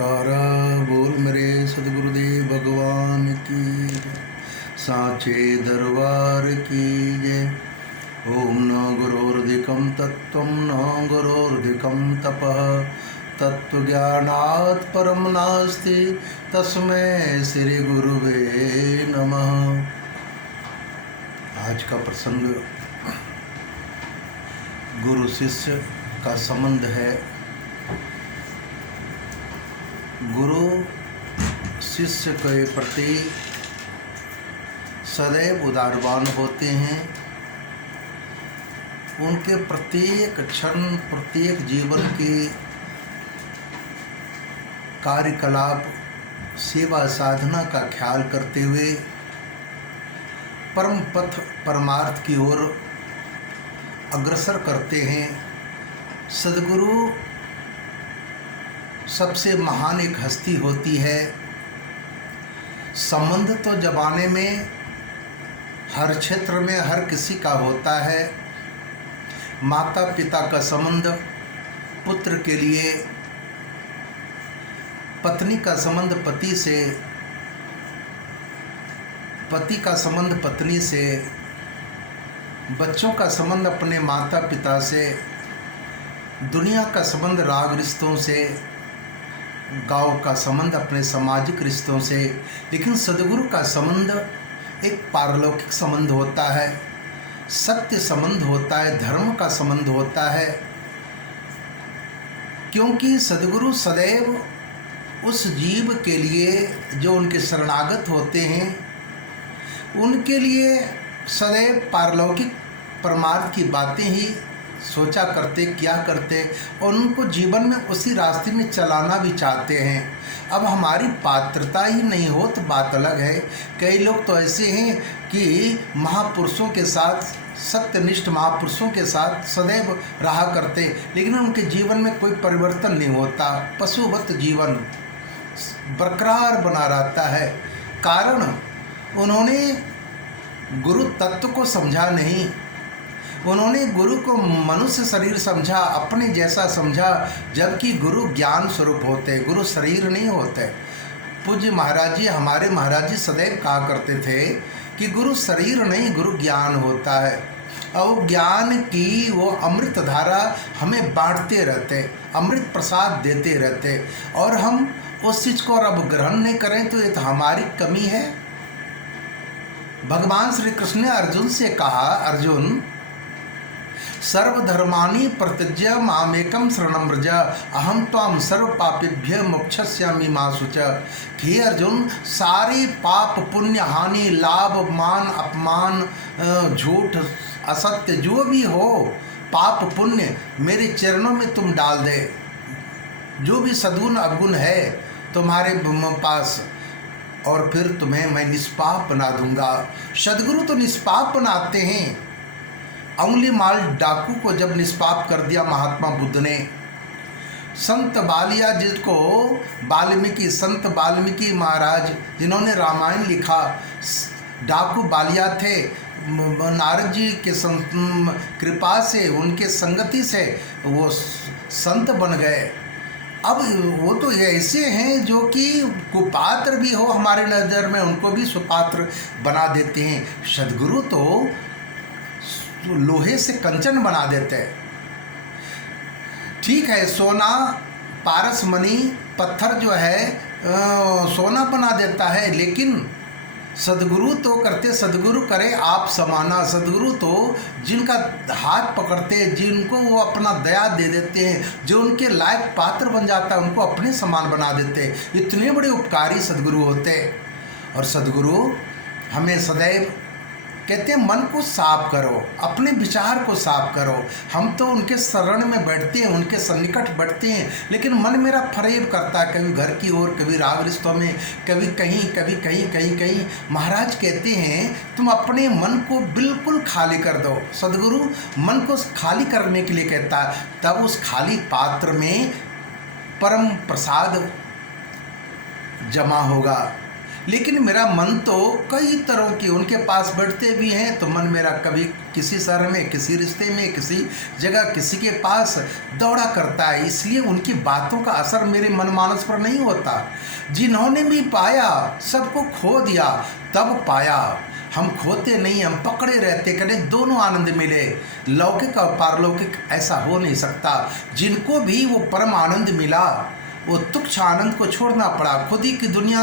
जयकारा बोल मेरे सदगुरुदेव भगवान की जय। साचे दरबार की जय। ओम न गुरोर्धिकं तत्त्वं न गुरोर्धिकं तपः तत्त्वज्ञानात् परं नास्ति तस्मै श्री गुरुवे नमः। आज का प्रसंग गुरु शिष्य का संबंध है। गुरु शिष्य के प्रति सदैव उदारवान होते हैं। उनके प्रत्येक क्षण प्रत्येक जीवन के कार्यकलाप सेवा साधना का ख्याल करते हुए परम पथ परमार्थ की ओर अग्रसर करते हैं। सद्गुरु सबसे महान एक हस्ती होती है। संबंध तो जमाने में हर क्षेत्र में हर किसी का होता है। माता पिता का संबंध पुत्र के लिए, पत्नी का संबंध पति से, पति का संबंध पत्नी से, बच्चों का संबंध अपने माता पिता से, दुनिया का संबंध राग रिश्तों से, गांव का संबंध अपने सामाजिक रिश्तों से। लेकिन सद्गुरु का संबंध एक पारलौकिक संबंध होता है, सत्य संबंध होता है, धर्म का संबंध होता है। क्योंकि सद्गुरु सदैव उस जीव के लिए जो उनके शरणागत होते हैं, उनके लिए सदैव पारलौकिक परमार्थ की बातें ही सोचा करते, किया करते और उनको जीवन में उसी रास्ते में चलाना भी चाहते हैं। अब हमारी पात्रता ही नहीं हो तो बात अलग है। कई लोग तो ऐसे हैं कि महापुरुषों के साथ, सत्यनिष्ठ महापुरुषों के साथ सदैव रहा करते, लेकिन उनके जीवन में कोई परिवर्तन नहीं होता। पशुवत जीवन बरकरार बना रहता है। कारण उन्होंने गुरु तत्व को समझा नहीं। उन्होंने गुरु को मनुष्य शरीर समझा, अपने जैसा समझा, जबकि गुरु ज्ञान स्वरूप होते, गुरु शरीर नहीं होते। पूज्य महाराज जी, हमारे महाराज जी सदैव कहा करते थे कि गुरु शरीर नहीं, गुरु ज्ञान होता है। और ज्ञान की वो अमृत धारा हमें बांटते रहते, अमृत प्रसाद देते रहते, और हम उस चीज़ को अब ग्रहण नहीं करें तो ये तो हमारी कमी है। भगवान श्री कृष्ण ने अर्जुन से कहा, अर्जुन सर्वधर्माणि परित्यज्य मामेकं शरणं व्रज अहम त्वां सर्व पापेभ्य मोक्षयिष्यामि मा शुच। हे अर्जुन, सारे पाप पुण्य हानि लाभ मान अपमान झूठ असत्य जो भी हो, पाप पुण्य मेरे चरणों में तुम डाल दे। जो भी सद्गुण अवगुण है तुम्हारे पास, और फिर तुम्हें मैं निष्पाप बना दूंगा। सद्गुरु तो निष्पाप बनाते हैं। अंगुली माल डाकू को जब निष्पाप कर दिया महात्मा बुद्ध ने, संत बालिया जिसको संत वाल्मीकि महाराज जिन्होंने रामायण लिखा, डाकू बालिया थे। नारद जी के कृपा से, उनके संगति से वो संत बन गए। अब वो तो ऐसे हैं जो कि कुपात्र भी हो हमारे नज़र में, उनको भी सुपात्र बना देते हैं। सद्गुरु तो लोहे से कंचन बना देते हैं। ठीक है, सोना पारस मणि पत्थर जो है सोना बना देता है, लेकिन सद्गुरु तो करते, सद्गुरु करे आप समाना। सद्गुरु तो जिनका हाथ पकड़ते, जिनको वो अपना दया दे देते हैं, जो उनके लायक पात्र बन जाता है, उनको अपने समान बना देते हैं। इतने बड़े उपकारी सद्गुरु होते। और सद्गुरु हमें सदैव कहते हैं मन को साफ करो, अपने विचार को साफ करो। हम तो उनके शरण में बैठते हैं, उनके सन्निकट बैठते हैं, लेकिन मन मेरा फरेब करता है, कभी घर की ओर, कभी राग रिश्तों में, कभी कहीं, कभी कहीं। महाराज कहते हैं तुम अपने मन को बिल्कुल खाली कर दो। सद्गुरु मन को खाली करने के लिए कहता है, तब उस खाली पात्र में परम प्रसाद जमा होगा। लेकिन मेरा मन तो कई तरह के उनके पास बैठते भी हैं तो मन मेरा कभी किसी शहर में, किसी रिश्ते में, किसी जगह, किसी के पास दौड़ा करता है। इसलिए उनकी बातों का असर मेरे मनमानस पर नहीं होता। जिन्होंने भी पाया सबको खो दिया तब पाया। हम खोते नहीं, हम पकड़े रहते, कभी दोनों आनंद मिले, लौकिक और पारलौकिक ऐसा हो नहीं सकता। जिनको भी वो परम आनंद मिला वो तुच्छ आनंद को छोड़ना पड़ा, खुद ही की दुनिया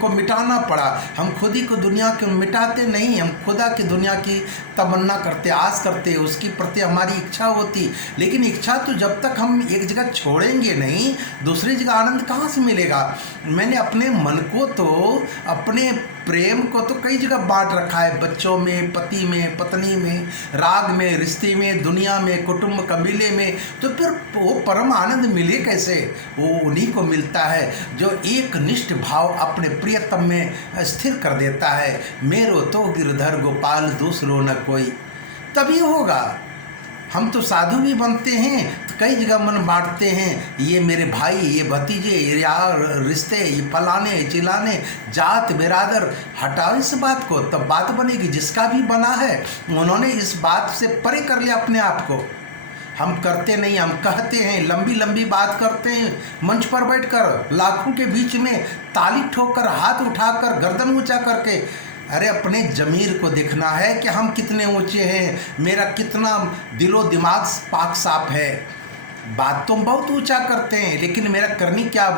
को मिटाना पड़ा। हम खुद ही को दुनिया को मिटाते नहीं, हम खुदा की दुनिया की तमन्ना करते, आस करते, उसकी प्रति हमारी इच्छा होती। लेकिन इच्छा तो जब तक हम एक जगह छोड़ेंगे नहीं, दूसरी जगह आनंद कहाँ से मिलेगा। मैंने अपने मन को तो, अपने प्रेम को तो कई जगह बांट रखा है, बच्चों में, पति में, पत्नी में, राग में, रिश्ते में, दुनिया में, कुटुंब कबीले में। तो फिर वो परम आनंद मिले कैसे। वो उन्हीं को मिलता है जो एक निष्ठ भाव अपने प्रियतम में स्थिर कर देता है। मेरो तो गिरधर गोपाल दूसरो न कोई, तभी होगा। हम तो साधु भी बनते हैं तो कई जगह मन बांटते हैं, ये मेरे भाई, ये भतीजे, ये यार रिश्ते, ये फलाने चिलाने, जात बिरादर। हटाओ इस बात को, तब बात बनेगी। जिसका भी बना है उन्होंने इस बात से परे कर लिया अपने आप को। हम करते नहीं, हम कहते हैं, लंबी लंबी बात करते हैं, मंच पर बैठकर लाखों के बीच में ताली ठोककर, हाथ उठाकर, गर्दन ऊंचा करके। अरे अपने जमीर को देखना है कि हम कितने ऊंचे हैं, मेरा कितना दिलो दिमाग पाक साफ है। बात तो हम बहुत ऊंचा करते हैं लेकिन मेरा करनी क्या।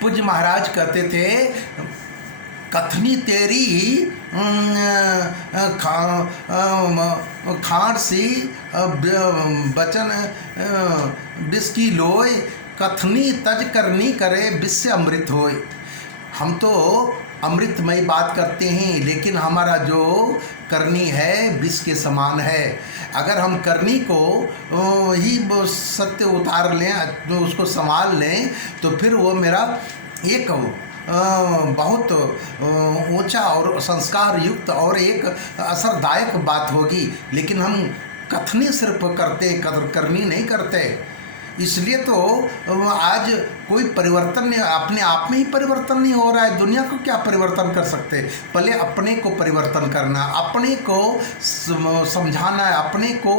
पूज्य महाराज कहते थे, कथनी तेरी खांड सी बचन बिस्की लोय, कथनी तज करनी करे विश्व अमृत होय। हम तो अमृतमय बात करते हैं लेकिन हमारा जो करनी है विष के समान है। अगर हम करनी को ही सत्य उतार लें, उसको संभाल लें, तो फिर वो मेरा एक बहुत ऊंचा और संस्कार युक्त और एक असरदायक बात होगी। लेकिन हम कथनी सिर्फ करते, करनी नहीं करते। इसलिए तो आज कोई परिवर्तन नहीं, अपने आप में ही परिवर्तन नहीं हो रहा है। दुनिया को क्या परिवर्तन कर सकते। पहले अपने को परिवर्तन करना, अपने को समझाना है, अपने को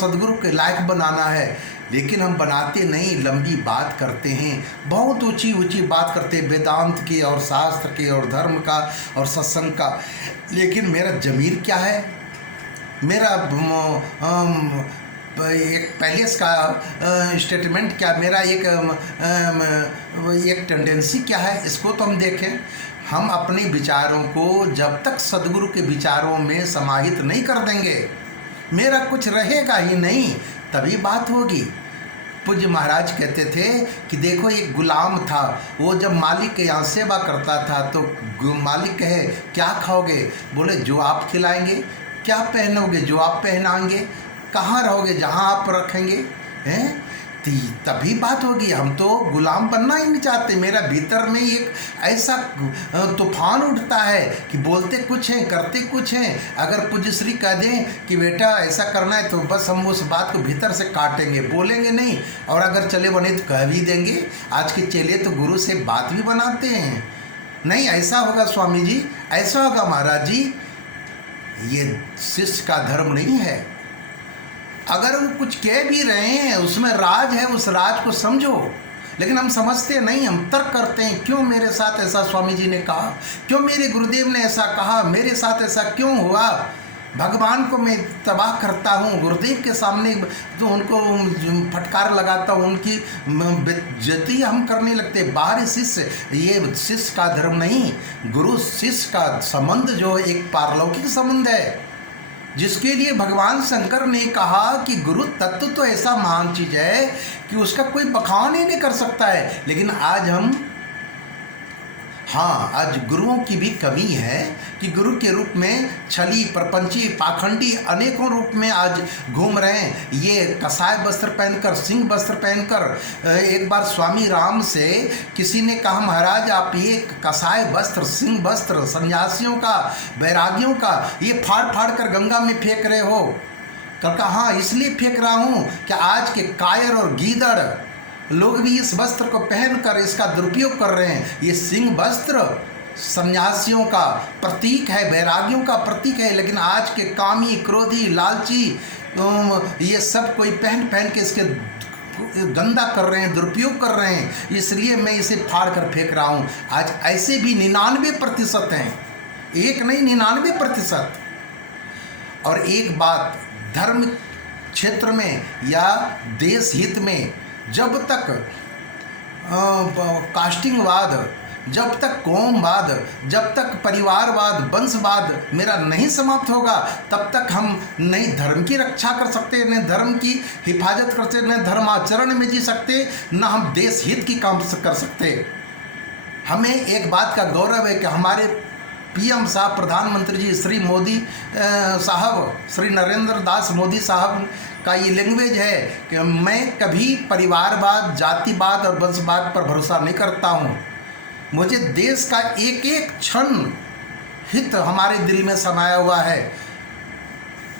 सदगुरु के लायक बनाना है। लेकिन हम बनाते नहीं, लंबी बात करते हैं, बहुत ऊंची ऊंची बात करते हैं, वेदांत की और शास्त्र की और धर्म का और सत्संग का। लेकिन मेरा जमीर क्या है, मेरा एक पैलेस का स्टेटमेंट क्या, मेरा एक टेंडेंसी क्या है, इसको तो हम देखें। हम अपने विचारों को जब तक सदगुरु के विचारों में समाहित नहीं कर देंगे, मेरा कुछ रहेगा ही नहीं, तभी बात होगी। पूज्य महाराज कहते थे कि देखो एक गुलाम था, वो जब मालिक के यहाँ सेवा करता था तो मालिक कहे क्या खाओगे, बोले जो आप खिलाएंगे। क्या पहनोगे, जो आप पहनाएंगे। कहाँ रहोगे, जहाँ आप रखेंगे। हैं तभी बात होगी। हम तो गुलाम बनना ही नहीं चाहते। मेरा भीतर में एक ऐसा तूफान उठता है कि बोलते कुछ हैं, करते कुछ हैं। अगर पूज्य श्री कह दें कि बेटा ऐसा करना है तो बस हम उस बात को भीतर से काटेंगे, बोलेंगे नहीं। और अगर चले बने तो कह भी देंगे। आज के चेले तो गुरु से बात भी बनाते हैं, नहीं ऐसा होगा स्वामी जी, ऐसा होगा महाराज जी। ये शिष्य का धर्म नहीं है। अगर वो कुछ कह भी रहे हैं, उसमें राज है, उस राज को समझो। लेकिन हम समझते नहीं, हम तर्क करते हैं। क्यों मेरे साथ ऐसा स्वामी जी ने कहा, क्यों मेरे गुरुदेव ने ऐसा कहा, मेरे साथ ऐसा क्यों हुआ। भगवान को मैं तबाह करता हूँ, गुरुदेव के सामने तो उनको फटकार लगाता हूँ, उनकी बेइज्जती हम करने लगते। बाहरी शिष्य, ये शिष्य का धर्म नहीं। गुरु शिष्य का संबंध जो एक पारलौकिक संबंध है, जिसके लिए भगवान शंकर ने कहा कि गुरु तत्व तो ऐसा महान चीज है कि उसका कोई बखान ही नहीं कर सकता है। लेकिन आज हम, हाँ, आज गुरुओं की भी कमी है कि गुरु के रूप में छली, प्रपंची, पाखंडी अनेकों रूप में आज घूम रहे हैं। ये कसाय वस्त्र पहनकर, सिंह वस्त्र पहनकर। एक बार स्वामी राम से किसी ने कहा, महाराज आप ये कसाय वस्त्र, सिंह वस्त्र सन्यासियों का, वैरागियों का, ये फाड़ फाड़ कर गंगा में फेंक रहे हो। कहा हाँ इसलिए फेंक रहा हूँ कि आज के कायर और गीदड़ लोग भी इस वस्त्र को पहनकर इसका दुरुपयोग कर रहे हैं। ये सिंह वस्त्र सन्यासियों का प्रतीक है, वैरागियों का प्रतीक है। लेकिन आज के कामी, क्रोधी, लालची ये सब कोई पहन पहन के इसके गंदा कर रहे हैं, दुरुपयोग कर रहे हैं। इसलिए मैं इसे फाड़ कर फेंक रहा हूँ। आज ऐसे भी 99% हैं, एक नहीं 99%। और एक बात, धर्म क्षेत्र में या देश हित में जब तक कास्टिंगवाद, जब तक कौमवाद, जब तक परिवारवाद, वंशवाद मेरा नहीं समाप्त होगा, तब तक हम नहीं धर्म की रक्षा कर सकते, न धर्म की हिफाजत कर सकते, न धर्माचरण में जी सकते, न हम देश हित की काम कर सकते। हमें एक बात का गौरव है कि हमारे पीएम साहब, प्रधानमंत्री जी श्री मोदी साहब, श्री नरेंद्र दास मोदी साहब का ये लैंग्वेज है कि मैं कभी परिवारवाद, जातिवाद और वंशवाद पर भरोसा नहीं करता हूँ। मुझे देश का एक एक क्षण हित हमारे दिल में समाया हुआ है।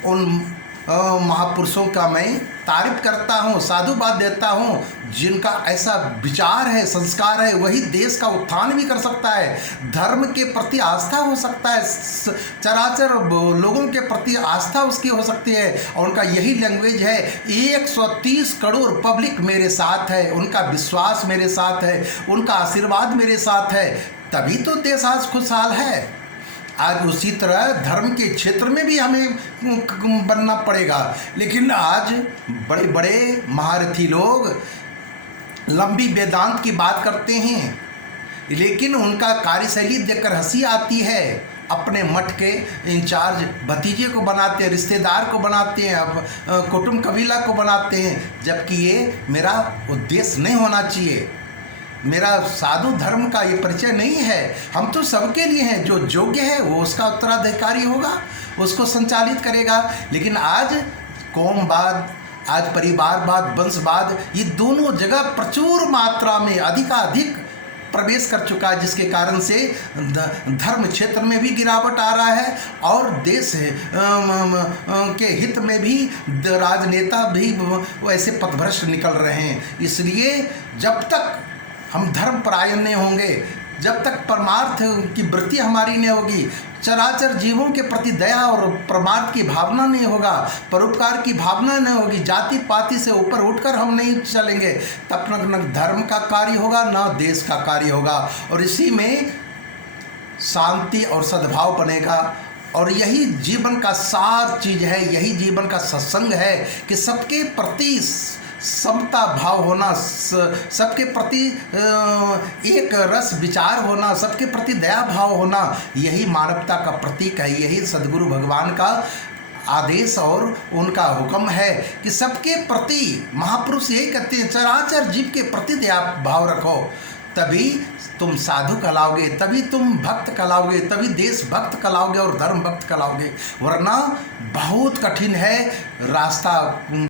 उन महापुरुषों का मैं तारीफ करता हूँ, साधुवाद देता हूँ, जिनका ऐसा विचार है, संस्कार है, वही देश का उत्थान भी कर सकता है, धर्म के प्रति आस्था हो सकता है, चराचर लोगों के प्रति आस्था उसकी हो सकती है। और उनका यही लैंग्वेज है। 130 करोड़ पब्लिक मेरे साथ है, उनका विश्वास मेरे साथ है, उनका आशीर्वाद मेरे साथ है, तभी तो देश आज खुशहाल है। आज उसी तरह धर्म के क्षेत्र में भी हमें बनना पड़ेगा। लेकिन आज बड़े बड़े महारथी लोग लंबी वेदांत की बात करते हैं, लेकिन उनका कार्यशैली देखकर हंसी आती है। अपने मठ के इंचार्ज भतीजे को बनाते हैं, रिश्तेदार को बनाते हैं, कुटुंब कबीला को बनाते हैं, जबकि ये मेरा उद्देश्य नहीं होना चाहिए। मेरा साधु धर्म का ये परिचय नहीं है। हम तो सबके लिए हैं, जो योग्य है वो उसका उत्तराधिकारी होगा, उसको संचालित करेगा। लेकिन आज कौमवाद, आज परिवारवाद, वंशवाद, ये दोनों जगह प्रचुर मात्रा में अधिकाधिक प्रवेश कर चुका है, जिसके कारण से धर्म क्षेत्र में भी गिरावट आ रहा है और देश के हित में भी राजनेता भी ऐसे पथभ्रष्ट निकल रहे हैं। इसलिए जब तक हम धर्म परायण नहीं होंगे, जब तक परमार्थ की वृत्ति हमारी नहीं होगी, चराचर जीवों के प्रति दया और परमार्थ की भावना नहीं होगा, परोपकार की भावना नहीं होगी, जाति पाति से ऊपर उठकर हम नहीं चलेंगे, तब तक न धर्म का कार्य होगा, न देश का कार्य होगा। और इसी में शांति और सद्भाव बनेगा। और यही जीवन का सार चीज़ है, यही जीवन का सत्संग है कि सबके प्रति समता भाव होना, सबके प्रति एक रस विचार होना, सबके प्रति दया भाव होना, यही मानवता का प्रतीक है। यही सद्गुरु भगवान का आदेश और उनका हुक्म है कि सबके प्रति, महापुरुष यही कहते हैं, चराचर जीव के प्रति दया भाव रखो, तभी तुम साधु कहलाओगे, तभी तुम भक्त कहलाओगे, तभी देश भक्त कहलाओगे और धर्म भक्त कहलाओगे। वरना बहुत कठिन है रास्ता।